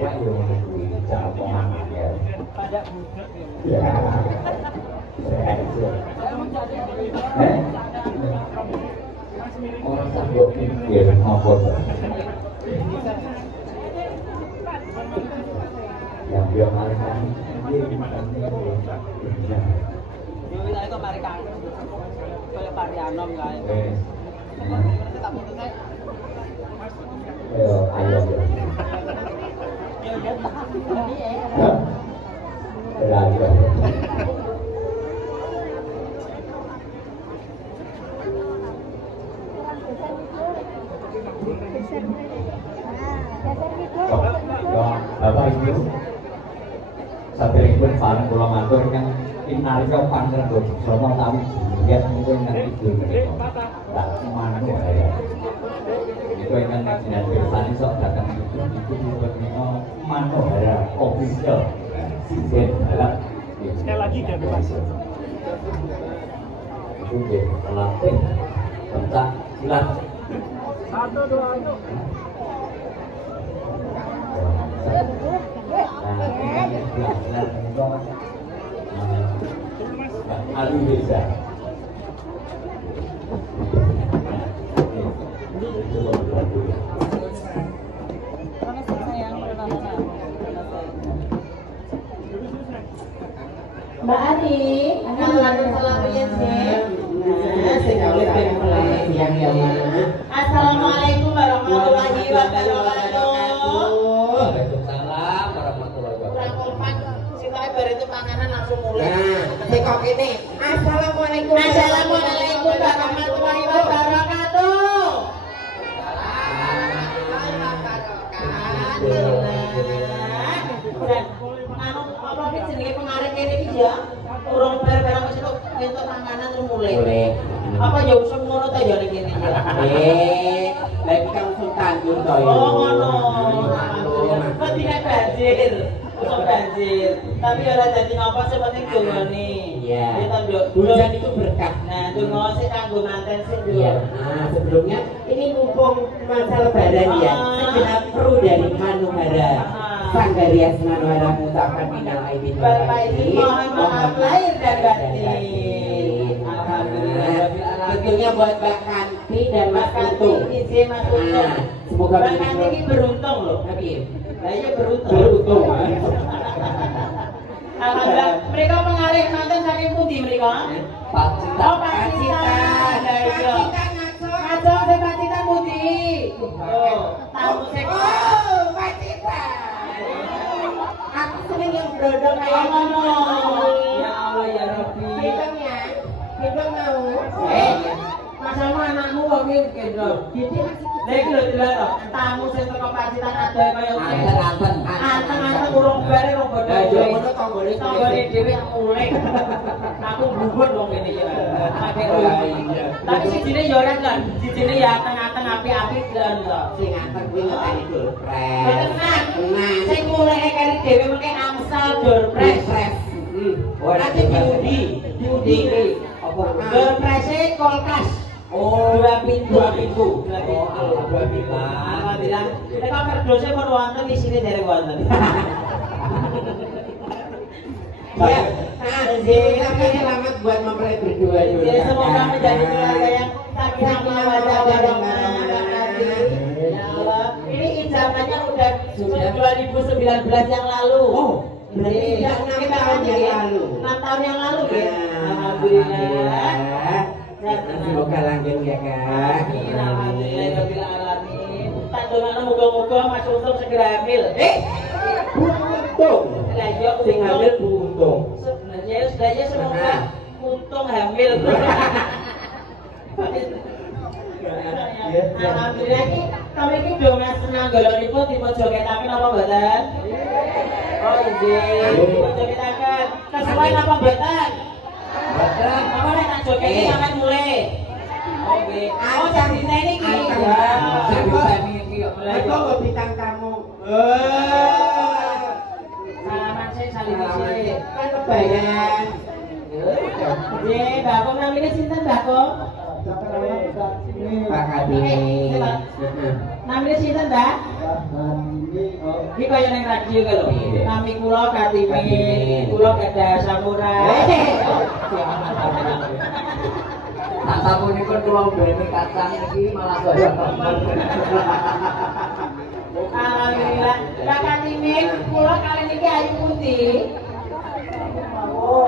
Ya yo kuwi cara omongan ya. Pada budak Ya. Orang sanggup pikir ngapun yang dia marikan ini makan Yung wilayah ko marikan. Kaya parianom kaya. ayo Bapak Ibu saderengipun bareng kula matur ingkang pinarika panjenengan Somo tawi lihat niku ingkang ibu menika tak manuk ya niku ingkang jenengan pirsani sok dateng ibu menika manuk ya official sijen dalam sekali lagi dia bebas itu nggih pelatih pencak silat 1 2 Ali Reza. Mbak Ani, kalau ada salahnya sih. Nah, sekali yang Assalamualaikum warahmatullahi wabarakatuh. Waalaikumsalam warahmatullahi wabarakatuh. Itu panganan langsung mulai. Nah, sekok ini. Assalamualaikum. Assalamualaikum warahmatullahi wabarakatuh. Anu apa iki jenenge pengarit kene iki ya? Urung bareng-bareng wis entuk panganan terus mulai. Apa ya usum ngono ta ya ning kene ya? Lagi kamu sultan jur to ya. Oh ngono. Kok tidak banjir. Usum banjir. Tapi ora dadi ngapa sing penting dongane. Iya. Kita Hujan itu berkah. Nah, donga sik kanggo manten sik dulu. Iya. Nah, sebelumnya ini mumpung masa lebaran ya. Kita perlu dari Manuhara. Sanggaria Manuhara mengucapkan minal aidin wal faizin. Mohon maaf lahir dan batin. Alhamdulillah. Tentunya buat Mbak Kanti dan Mas Untung. Izin Mas Untung. Semoga Mbak Kanti ini beruntung loh. Tapi Lah iya beruntung. beruntung. Alhamdulillah. Mereka mengalih manten saking pundi mereka? Pacita. Oh, Pacita. Lah iya. Ngaco se Pacita pundi? Oh, tamu sing Pacita. Aku seneng yang brodong Ya kayak Allah ya Rabbi. Gendong ya. Gendong mau. Masamu anakmu kok iki gendong. Lha iki lho delok tamu sing teko Pacitan ada kaya ngene. Anteng-anteng urung bare rong bodho. Ayo ngono tanggane Tanggane dhewe mulai. Aku bubut wong ngene iki. Tapi sijine ya ora kan. Sijine ya anteng-anteng apik-apik kan kok. Sing anteng kuwi ngenteni Durpres. Tenang. Sing mulai kari dhewe mengke angsal Durpres. Nanti diundi. Apa? Durprese kulkas. Oh, Dua pintu. Oh, alhamdulillah. Alhamdulillah. Nek kerdose pun wonten isine dereng wonten. Ya, tapi selamat buat mempelai berdua juga. Ya, semoga menjadi keluarga yang sakinah mawaddah warahmah. Ya Allah, ini ijazahnya udah 2019 yang lalu. Oh, berarti Iya, sudah 6 kita tahun lanjut yang ya. lalu. 6 tahun yang lalu ya. Alhamdulillah. Alhamdulillah. Semoga langgeng ya kak. Amin, alhamdulillah, rabbil alamin. Tak doakan moga-moga Mas Untung segera hamil. Buntung. Lah iya Sing hamil buntung. Sebenarnya semoga Untung hamil. Alhamdulillah ini kami ini dongas senang golonipun tipe jogetaken apa mboten? Oh iya, tipe jogetaken. Kesuwen apa mboten? Mboten. Apa nek tak jogeti sampean mulai? Oke. Oh sak diteni iki. Sak diteni iki kok. Aku kok bintang tamu. Salaman sih saling sih. Kan kebayang. Ye, Bakong namanya sinten Bakong? Pak Kadini. Namanya sinten, Mbak? Iki kaya ning radio ka lho. Nami kula Kartini, kula gadah samurai. Tak sapunipun kula mbene kacang iki malah kaya Alhamdulillah. Kak Kartini, kula kali niki ayu putih. Oh,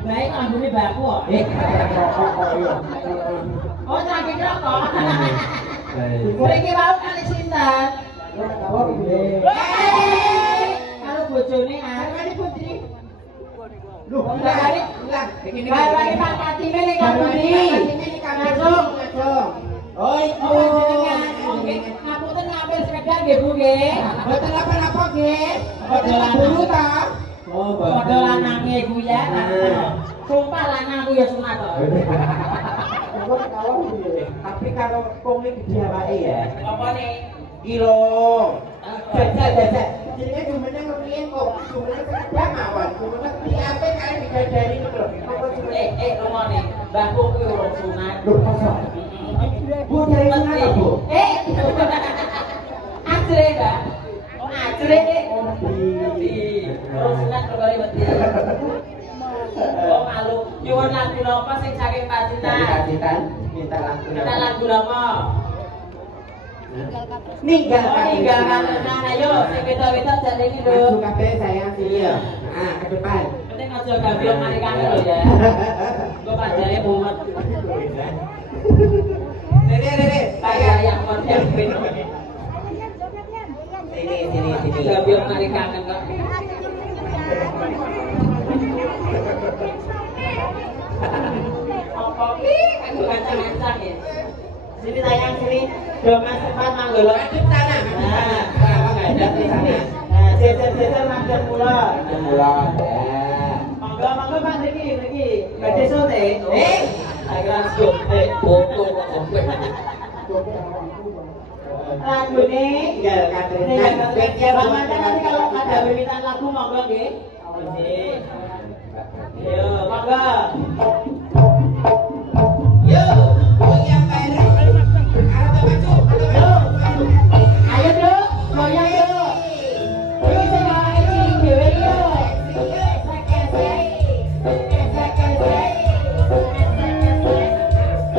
baik, ambune baku kok. Oh, sakit rokok. Mriki wau kali sinten? Karo bojone arep putri. Loh, kali kali Pak Katime ning Kabudi. Langsung. Oh, ngapunten ngambil sepeda nggih Bu nggih. Mboten apa-apa nggih. Dolan dulu ta? Oh, padha lanange iku ya. Sumpah lanangku ya sunat kok. Tapi kalau komik di awake ya. Apa nih? Kilo. Jajak. Jenenge gumene ngriyen kok. Gumene sepeda mawon. Gumene diape kare digandani lho. Ngomong nih. Mbahku kuwi urung sunat. Lho, masa? Bu dari mana Bu? Ajre, Mbak. Oh, ajre. Urung sunat kembali wedi. Oh, malu. Nyuwun lagu napa sing saking Pacitan? Pacitan minta lagu. Kita lagu napa? Ninggal Ninggal kanan ayo sing wedok-wedok jane iki lho. Maju kabeh sayang sini ya. Nah, ke depan. Penting aja gambiong mari kangen lho ya. Engko panjane mumet. Dede, Saya yang konten pin. Sini. Gambiong mari kangen kok. Apa ki kan kancang-kancang ya. Sini sayang sini. Doma sempat manggolo. Adep sana. Nah, apa enggak ada di sana. Nah, jejer makan mula. Pulang ya. Monggo Pak Riki. Badhe sote. Saya langsung foto kok sampai. Lagu nih. Tinggal Katrin. Nanti kalau ada permintaan lagu monggo nggih. Yo, monggo. Yo, goyang bareng. Arep maju. Ayo, Duk. Goyang, Duk. Yuk sing awake cilik dhewe yo. Goyang.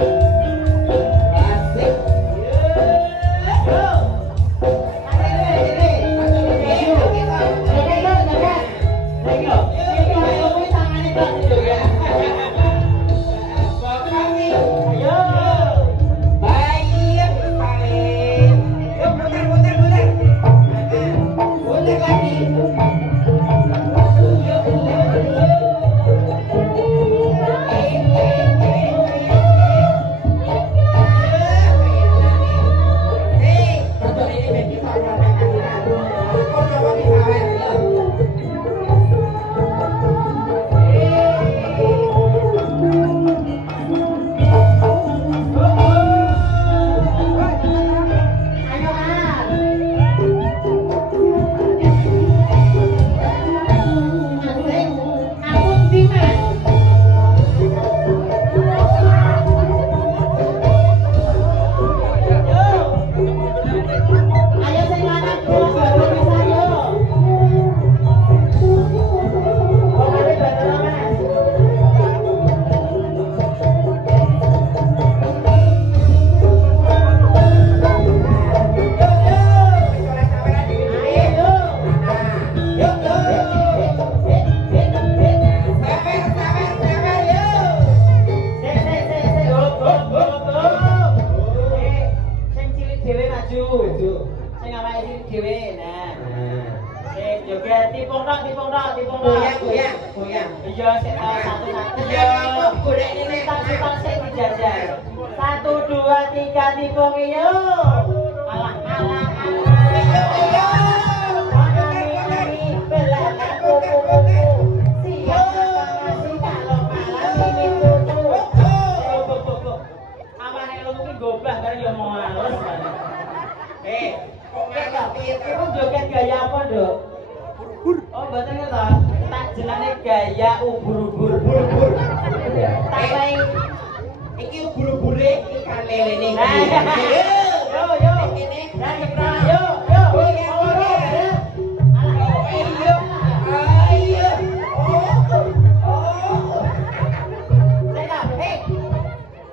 Iya, satu-satu. Iya, golek ini tak sik dijajal. 1 2 3 tipung yo. Alah. Iyo. Goblah kan yo mau halus. Kok joget gaya apa, Dok? Oh, mboten ngertos. Tak jenenge gaya ubur-ubur. iki buru-bure ikan lele ning. Yo, yo. Nah, kita yo, yo. Ayo. Ayo.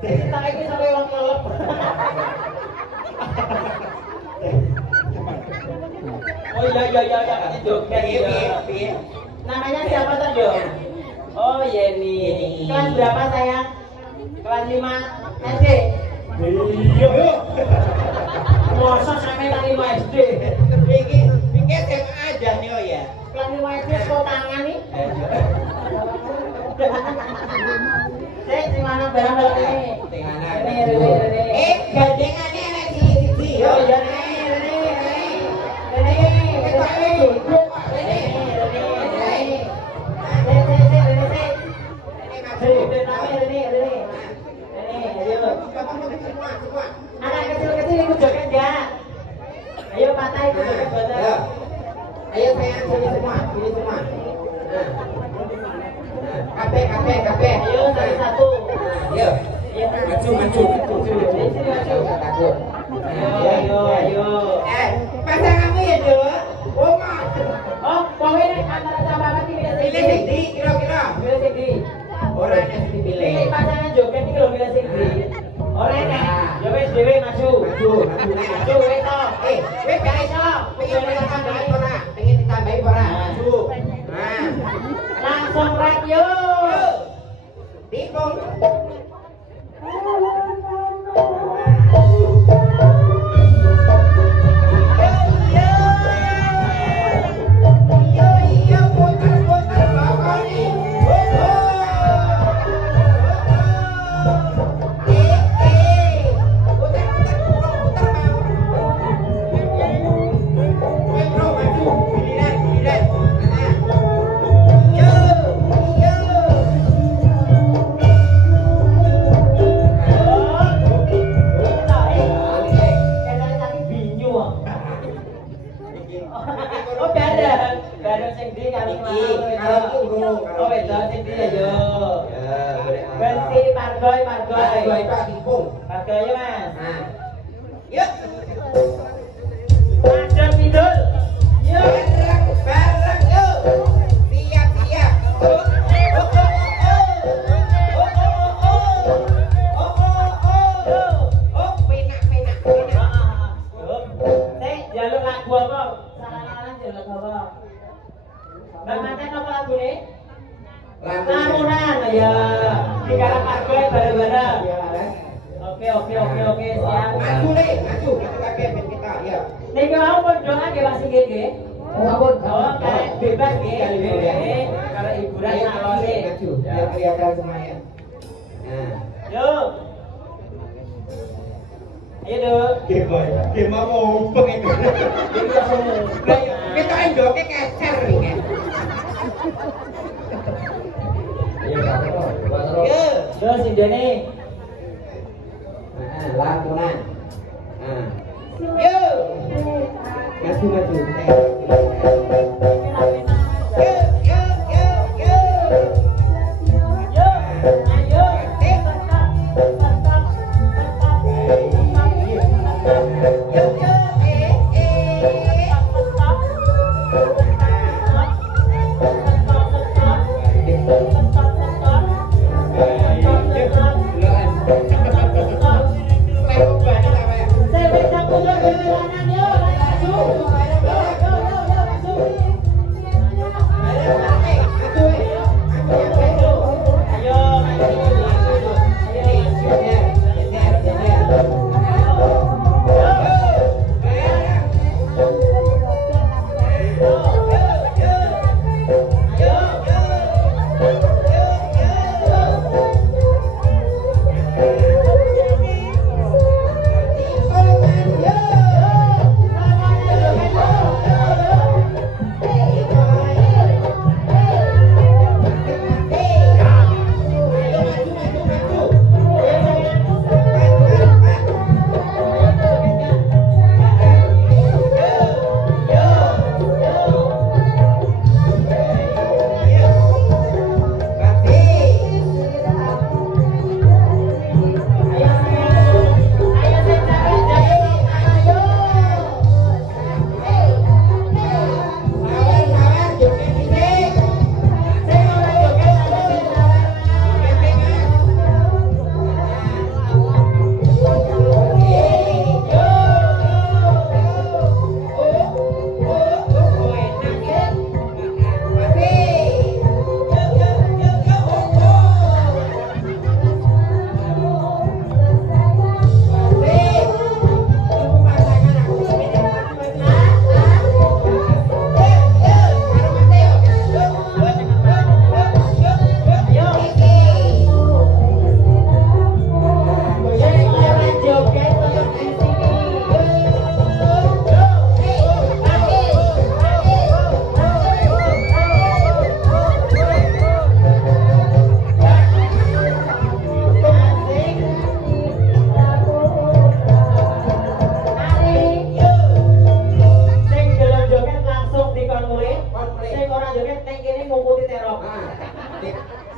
Kita ini sampai orang kelep. Oh iya, ini joget ya. Namanya siapa tadi? Oh Yeni. Kelas berapa sayang? Kelas 5 SD. Iya. Masa sampai kelas 5 SD? Iki SMA aja nih oh ya. Kelas 5 SD kok tangan nih? Di mana barang ini? Gandengannya ada siji. Yo ya. Anak kecil-kecil ikut joget enggak? Ayo patah ikut joget bareng. Ayo sayang sini semua. Kape. Ayo satu-satu. Ayo. Maju. Takut. Ayo. Pasanganmu ya, Dok? Oh, pokoknya antara sama apa sih? Pilih sing kira-kira. Pilih sing di. Orang yang dipilih. Pilih pasangan joget iki lho pilih sing di. Ora nek. Ya wis dhewe maju. Maju wis to. Wis gak iso. Pengen ditambahi ora? Pengen ditambahi ora? Maju. Nah. Langsung rap yo. Tikung. Oh bareng sing di kali mau. Oh wedok sing di ayo. Ganti pargoy. Pargoy ya Mas. Nah. Yuk. Madem pidul. Yuk. Bareng yuk. Siap. Jalur lagu apa? Salah jalur lagu apa? Bang Manten apa lagu ini? Lamunan ya. Dikala pargoy bareng-bareng. Oke, siap. Maju kabeh ben kita ya. Nek mau pun doa nggih Pak Singgih nggih. Sampun. Oh, kayak bebas nggih. Kalau hiburan salose. Maju. Biar kelihatan semuanya. Nah. Yuk. Ayo, Duk. Game mau pengen. Kita semua. Kita endoke kecer iki. Yo sing dene. Lamunan. Yo. Maju. Yo, ayo. Saya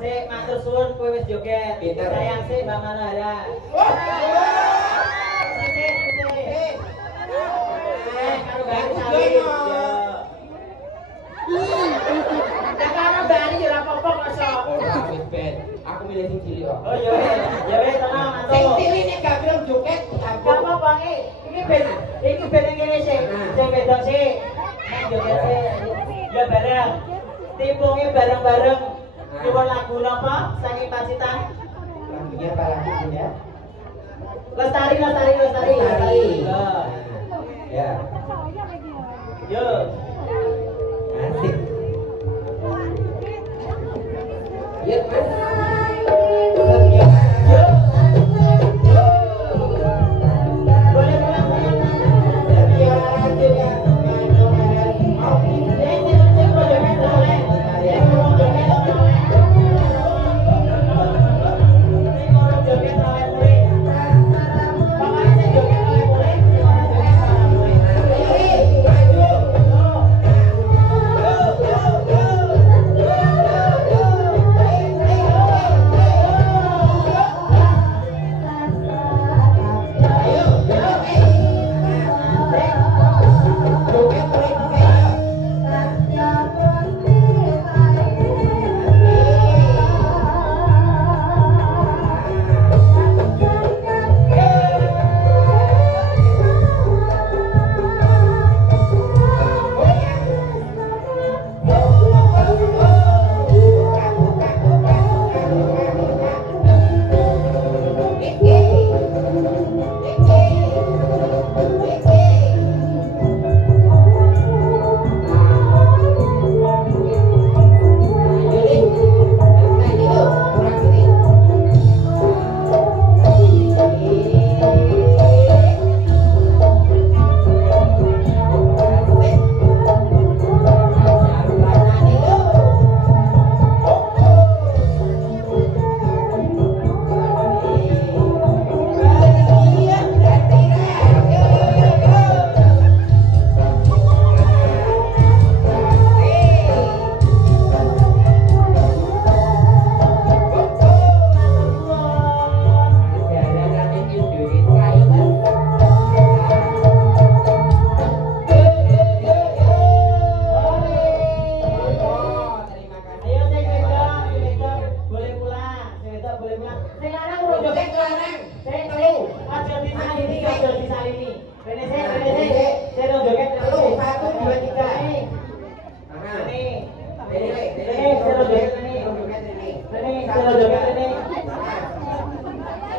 Sik, matur suwun kowe wis joget. Pinter. Sayang sik Mbak Manara. Karo Mbak Sari. Karo Mbak Ani ora apa-apa kok sok. Ora wis ben. Aku milih sing cilik kok. Oh ya wis, ya wis tenang Sing matur. cilik nek gak gelem joget Gak apa-apa iki ben ngene sik. Sing wedok sik. Nek joget sik. Ya bareng. Timpunge bareng-bareng. Coba lagu apa? Saking Pacitan. lagunya apa lagi ya? Lestari. Lestari. Ya. Yo. Asik. Ya, Mas.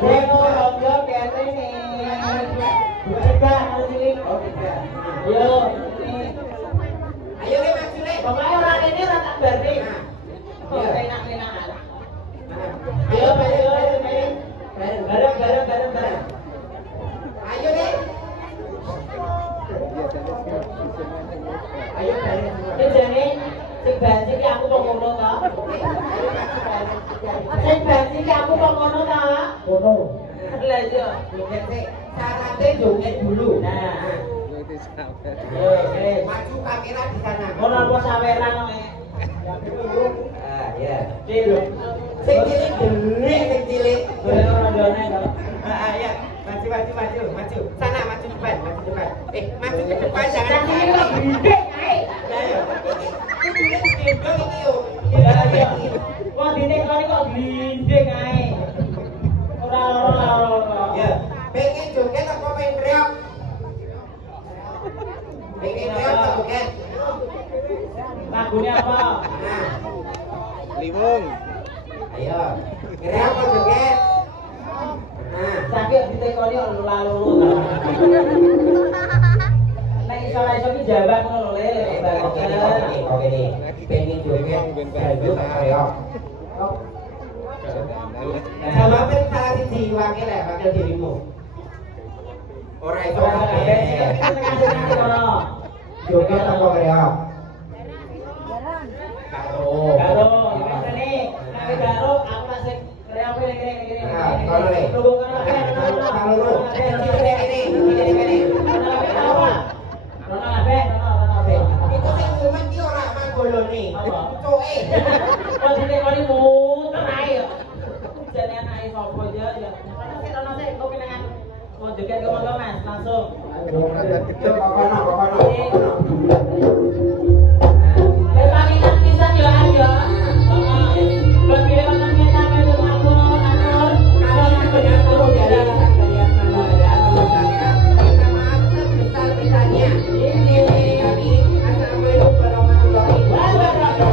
Boleh pulang. Lagunya apa? Liwung. Ayo. Kira apa joget? Nah, sakit ditekoni lalu. Nek iso ki jawab ngono lho Le. Oke nih. Pengen joget bantu ayo. Sama ben salah siji wakil ya, wakil dirimu. Ora iso kabeh. Joget apa kaya? Karo, ini nek karo aku masih reope ngene. Kalau le. Kalau lu. Itu sing kumen ki ora manggolone. Cuke. Kok ditekoni muter sopo aja ya. Karena saya kok pengen mau joget ke Mas langsung. Wis pamitan pisan yo ayo. Buat pilih konten kita metu aku atur. Kalau sudah tahu dari Sanggarias Manohara minta maaf sebesar-besarnya. Kami assalamualaikum warahmatullahi wabarakatuh.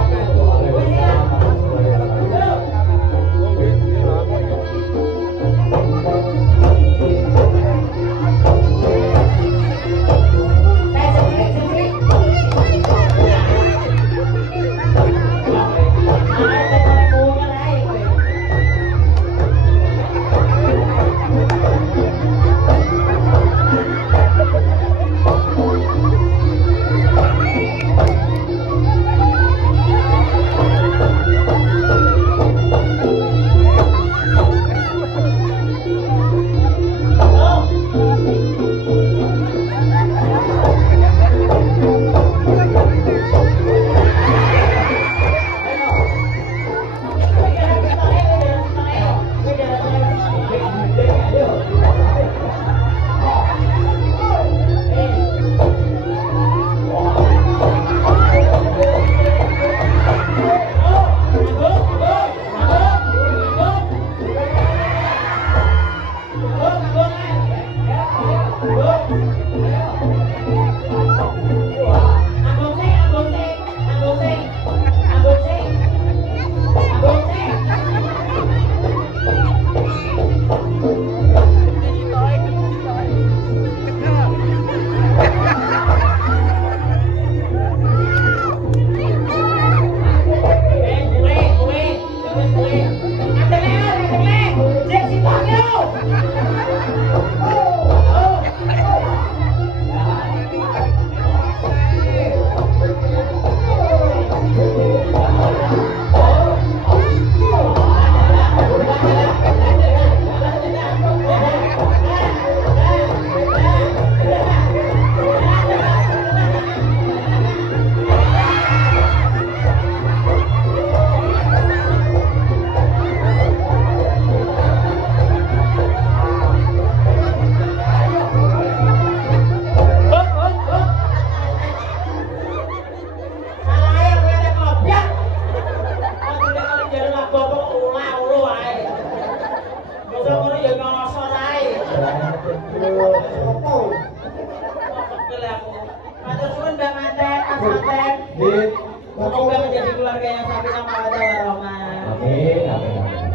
Semoga menjadi keluarga yang sakinah mawaddah warahmah. Amin.